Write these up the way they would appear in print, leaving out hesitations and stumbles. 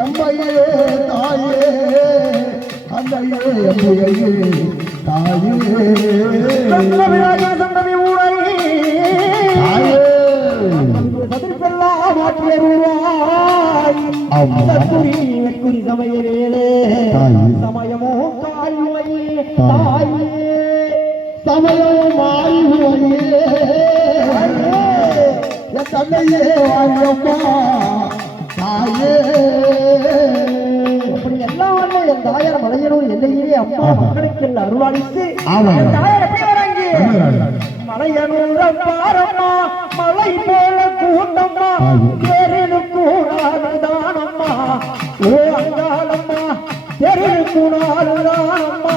எம்மையே தாயே அன்னையே எம்மையே தாயே சந்தவி ஊரை சதிர்ப்பெல்லாம் மாற்றியருவாய் குறி சமய வேலே சமயமோ தாய்மையே தாயே சமயம் ஆய்வுமையே என் தந்தையே வாழம்மா தாயே அப்படி எல்லாம் என் தாயார் மலையனூர் எல்லையிலே அம்மா மக்களுக்கு அருளாளித்து தாயார் எப்படி வராங்க மலையனூர் பாரம்மா மலை போல கூட்டம்மா தெருளு கூடாதுதானம்மா ஓ அங்காளம்மா தெருளு கூடாதுதானம்மா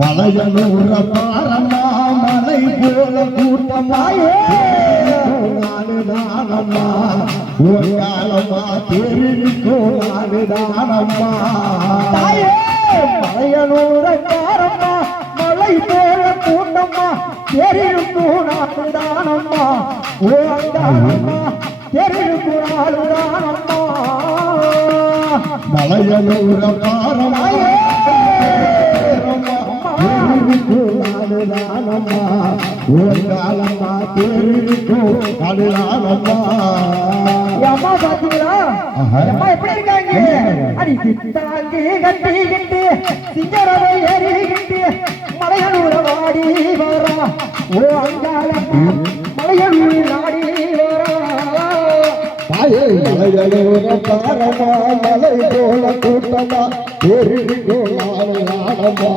மலையனூர் பாரம்மா மலை போல கூட்டமாயே நானுதானம்மா ஓயாளம்மா தெருளுக்கோ நானுதானம்மா மலையனூர் பாரம்மா மலை போல கூட்டம்மா தெருளுக்கோ நானுதானம்மா ஓயாளம்மா தெருளுக்கோ நானுதானம்மா மலையனூர் பாரம்மா நானுதானம்மா ஓயாளம்மா தெருளுக்கோ நானுதானம்மா அம்மா பாத்தீங்களா அம்மா எப்படி இருக்காங்க அடி சித்தாங்கி கட்டிக்கிட்டு சிங்கரவை ஏறிக்கிட்டு மலையனூர வாடி வரா ஓ அங்காளம்மா மலையனூர் நாடி வரா தாயே மலையனூர பாரமா மலை போல கூட்டமா தெருளுக்கோ நானுதானம்மா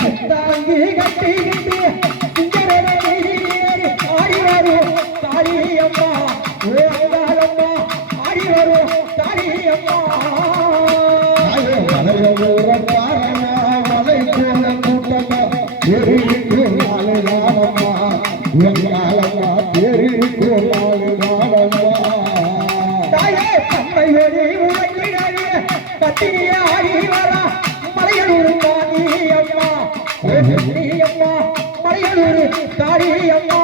சித்தாங்கி கட்டிக்கிட்டு ஆடி வரும் தாரியம்மா ஓங்காலம்மா ஆடி வரும் தாரியம்மா மலையூர பாரமா மலை போல கூட்டமா தெருளுக்கோ நானுதானம்மா ஓங்காலம்மா தெருளுக்கோ நானுதானம்மா தாயே தம்மை வெடி உலகிடாயே கத்தினிய ஆடி வரா மலையனூர் தாரியம்மா அம்மா மலையனூர் தாரியம்மா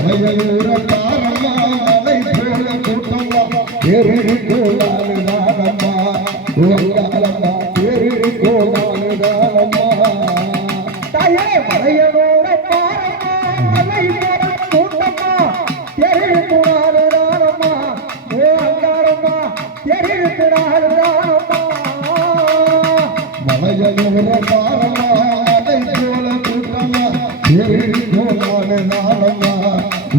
மலையனூர் பாரம்மா மலை போல கூட்டம்மா தெருளுக்கோ நானுதானம்மா ஓங்காலம்மா தெருளுக்கோ நானுதானம்மா தாயே மலையனூர் பாரம்மா மலை போல கூட்டம்மா தெருளுக்கோ நானுதானம்மா ஓங்காலம்மா தெருளுக்கோ நானுதானம்மா மலையனூர் பாரம்மா மலை போல கூட்டம்மா தெருளுக்கோ நானுதானம்மா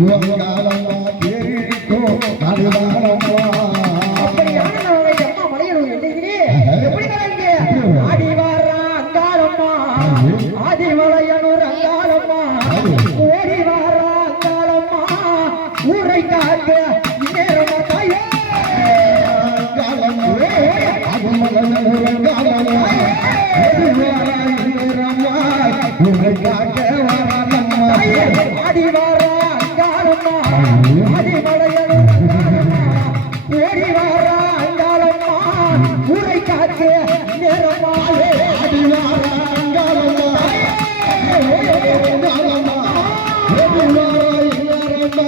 ஓங்காலம்மா தெருளுக்கோ நானுதானம்மா அப்படியான அம்மா மலையனூர் எல்லையிலே எப்படி வராங்க ஆடி வாரா அங்காளம்மா ஆதி மலையனூர் அங்காளம்மா ஓடி வாரா அங்காளம்மா ஊரை காக்க நேரமா தாயே அங்காளம்மா அது மலையனூர் அங்காளம்மா ஊரை காக்க வரலம்மா ஆடி வாரா அங்காளம்மா ஆதி மலையனூர் ஓடி வாரா அங்காளம்மா ஊரை காக்க நேரமா ஆடி வாரா அங்காளம்மா அங்காளம்மா ஓடி வாரா நேரமா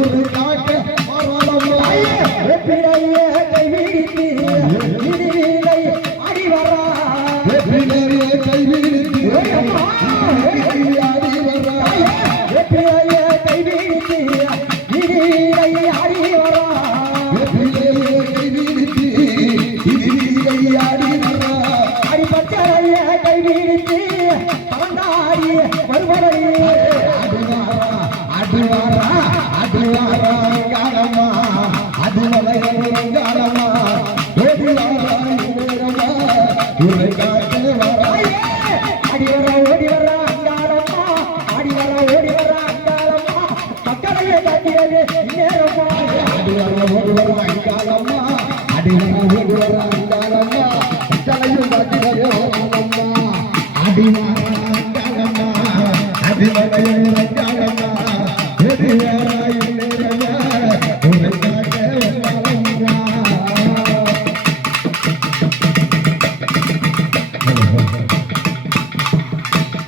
ஊரை காக்க வரலம்மா வெப்பிலையே கைவிரித்து விதிவிலை ஆடி வரா வெப்பிலையே கைவிரித்து ஆடி வரா வெப்பிலையே கைவிரித்து விதிவிலை ஆடி வரா வெப்பிலையே கைவிரித்து விதிவிலை ஆடி வரா ஆடி பச்சையே கைவிரித்து பறந்தாடி வருவரையே ஆடி வரா அங்காளம்மா அது மலையனூர் அங்காளம்மா ஓடி வாரா நேரமா ஊரை காக்க வரா ஆடி வரா ஓடி வரா அங்காளம்மா ஆடி வரா ஓடி வரா அங்காளம்மா மக்களையே காக்கிறது நேரமா ஆடி வரா ஓடி வரா அங்காளம்மா ஆடி வரா ஓடி வரா அங்காளம்மா மக்களையும் காக்கிறது அம்மா ஆடி வரா அங்காளம்மா ஆடி மலையனூர் அங்காளம்மா ஓடி வரா நேரமா ஊரை காக்க வரா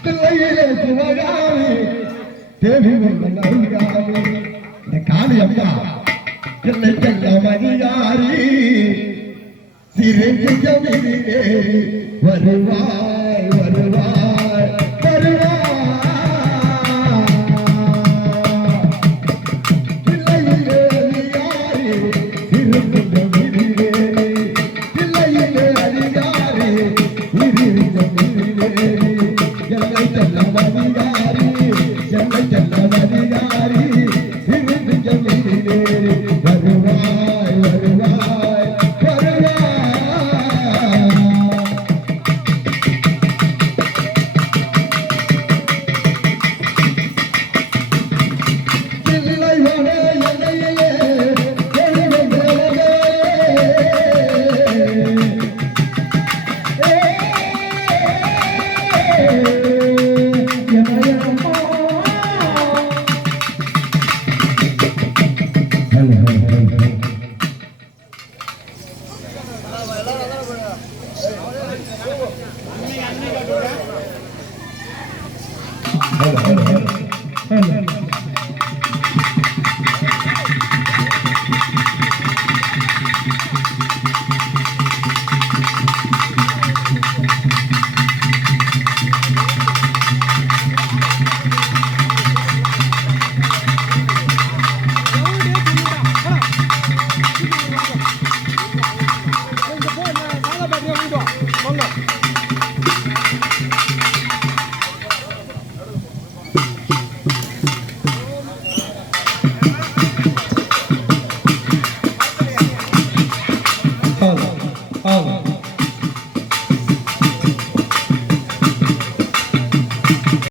பிள்ளை காவியிலே சிவகாமி தேவி அருகாமி இந்த காளி அம்மா என்னை செல்ல மதியாரி சிறுமியிலே வருவாய் வருவாய் வருவாய் Hello.